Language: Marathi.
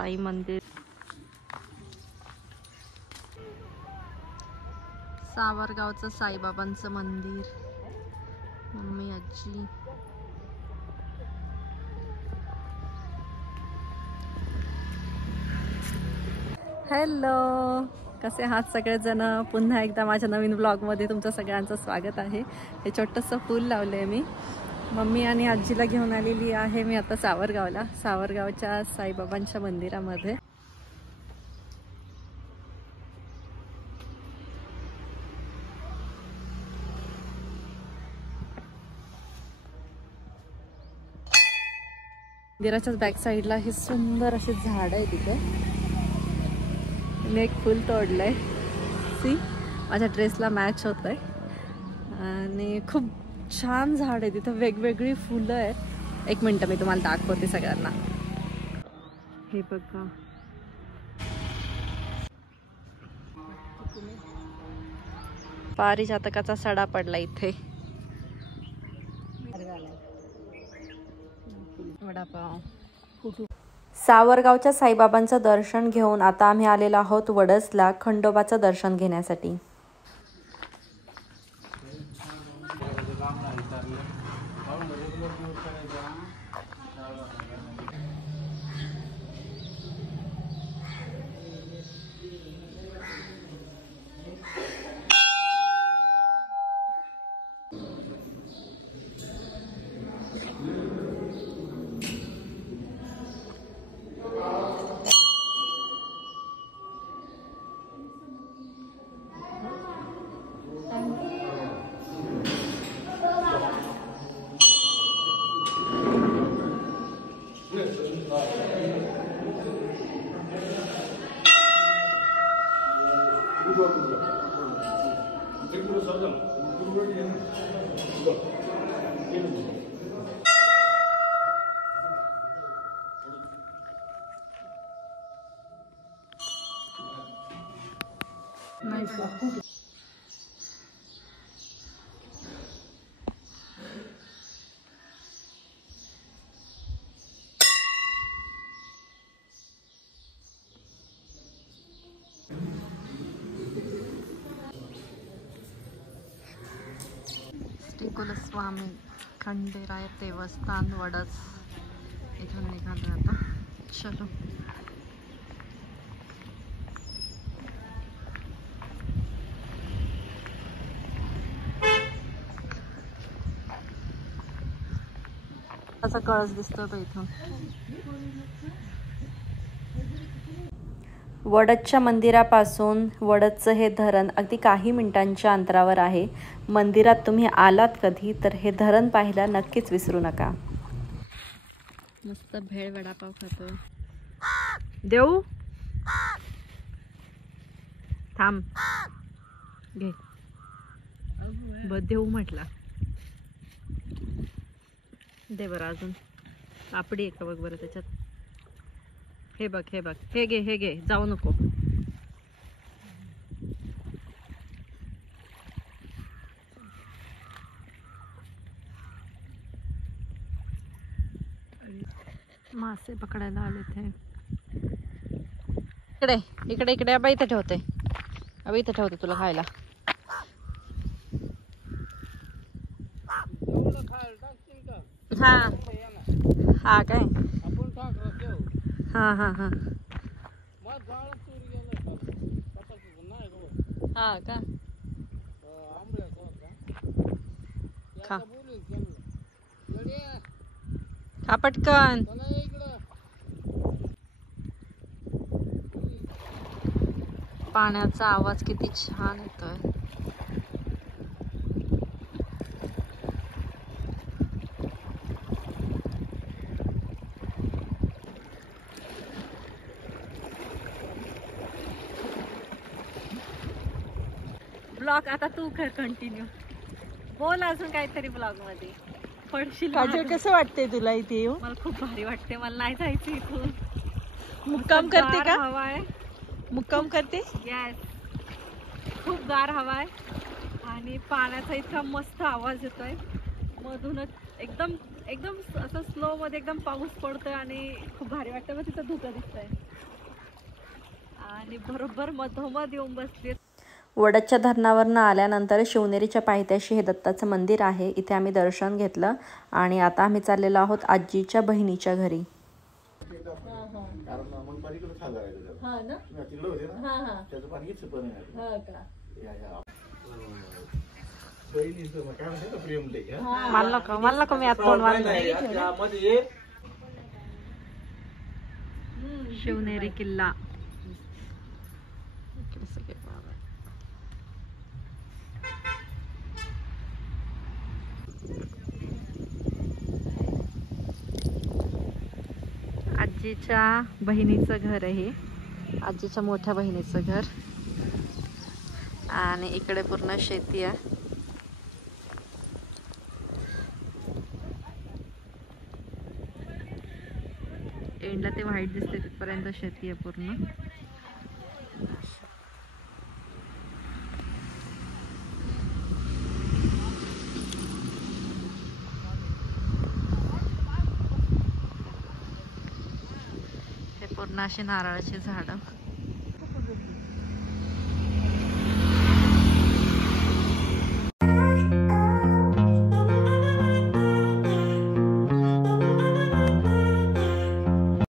साई मंदिर, सावरगावचं साईबाबांचं मंदिर, मम्मी आजी. हॅलो, कसे आहात सगळेजण? पुन्हा एकदा माझ्या नवीन ब्लॉगमध्ये तुमचं सगळ्यांचं स्वागत आहे. हे छोटंसं फूल लावलं आहे मी. मम्मी आणि आजीला घेऊन आलेली आहे मी आता सावरगावला, सावरगावच्या साईबाबांच्या मंदिरामध्ये. मंदिराच्याच बॅक साईडला हे सुंदर असे झाड आहे. तिथे मी एक फूल तोडलंय, सी माझ्या ड्रेसला मॅच होत आहे. आणि खूप छान झाड आहे तिथं, वेगवेगळी फुलं आहेत. एक मिनटं मी तुम्हाला दाखवते सगळ्यांना. हे बघा, पारिजातकाचा सडा पडला इथे. वडापाव. सावरगावच्या साईबाबांचं दर्शन घेऊन आता आम्ही आलेलो आहोत वडसला खंडोबाचं दर्शन घेण्यासाठी. श्री कुलस्वामी खंडेराय देवस्थान वडस इथून निघालो आता. चलो, असा कळस दिसतो तो इथून. वडदच्या मंदिरापासून वडदचं हे धरण अगदी काही मिनिटांच्या अंतरावर आहे. मंदिरात तुम्ही आलात कधी तर हे धरण पाहायला नक्कीच विसरू नका. मस्त भेळ वडापाव खातो. देऊ थांब घे, देऊ म्हटला. दे बरं, अजून पापडी आहे का बघ बरं त्याच्यात. हे बघ, हे बघ, हे घे, हे घे, जाऊ नको. मासे पकडायला आले ते. इकडे इकडे इकडे अबा, इथे ठेवते, अबा इथे ठेवते तुला खायला. हा हा काय, हा हा हा हा का, खा खा पटकन. पाण्याचा आवाज किती छान येतोय. ब्लॉग आता तू कर कंटिन्यू, बोल अजून काहीतरी ब्लॉग मध्ये. पडशील. काजल, कसं वाटतंय तुला इथे येऊन? मला खूप भारी वाटते. मला नाही जायचं इथून. मुक्काम करते का? हवा आहे. मुक्काम करते. यस, खूप गार हवा आहे आणि पाण्याचा इतका मस्त आवाज येतोय मधूनच. एकदम एकदम असं स्लो मध्ये एकदम पाऊस पडतोय आणि खूप भारी वाटतं. मग तिथं धुकं दिसतंय आणि बरोबर मधोमध येऊन बसली. वडदच्या धरणावरनं आल्यानंतर शिवनेरीच्या पायथ्याशी हे दत्ताचं मंदिर आहे. इथे आम्ही दर्शन घेतलं आणि आता आम्ही चाललेलो आहोत आजीच्या बहिणीच्या घरी. शिवनेरी किल्ला. आजीच्या बहिणीचं घर आहे, आजीच्या मोठ्या बहिणीचं घर. आणि इकडे पूर्ण शेती आहे. एंडला ते व्हाईट दिसते तिथपर्यंत शेती आहे पूर्ण. हे पूर्ण अशी नारळाची झाडं.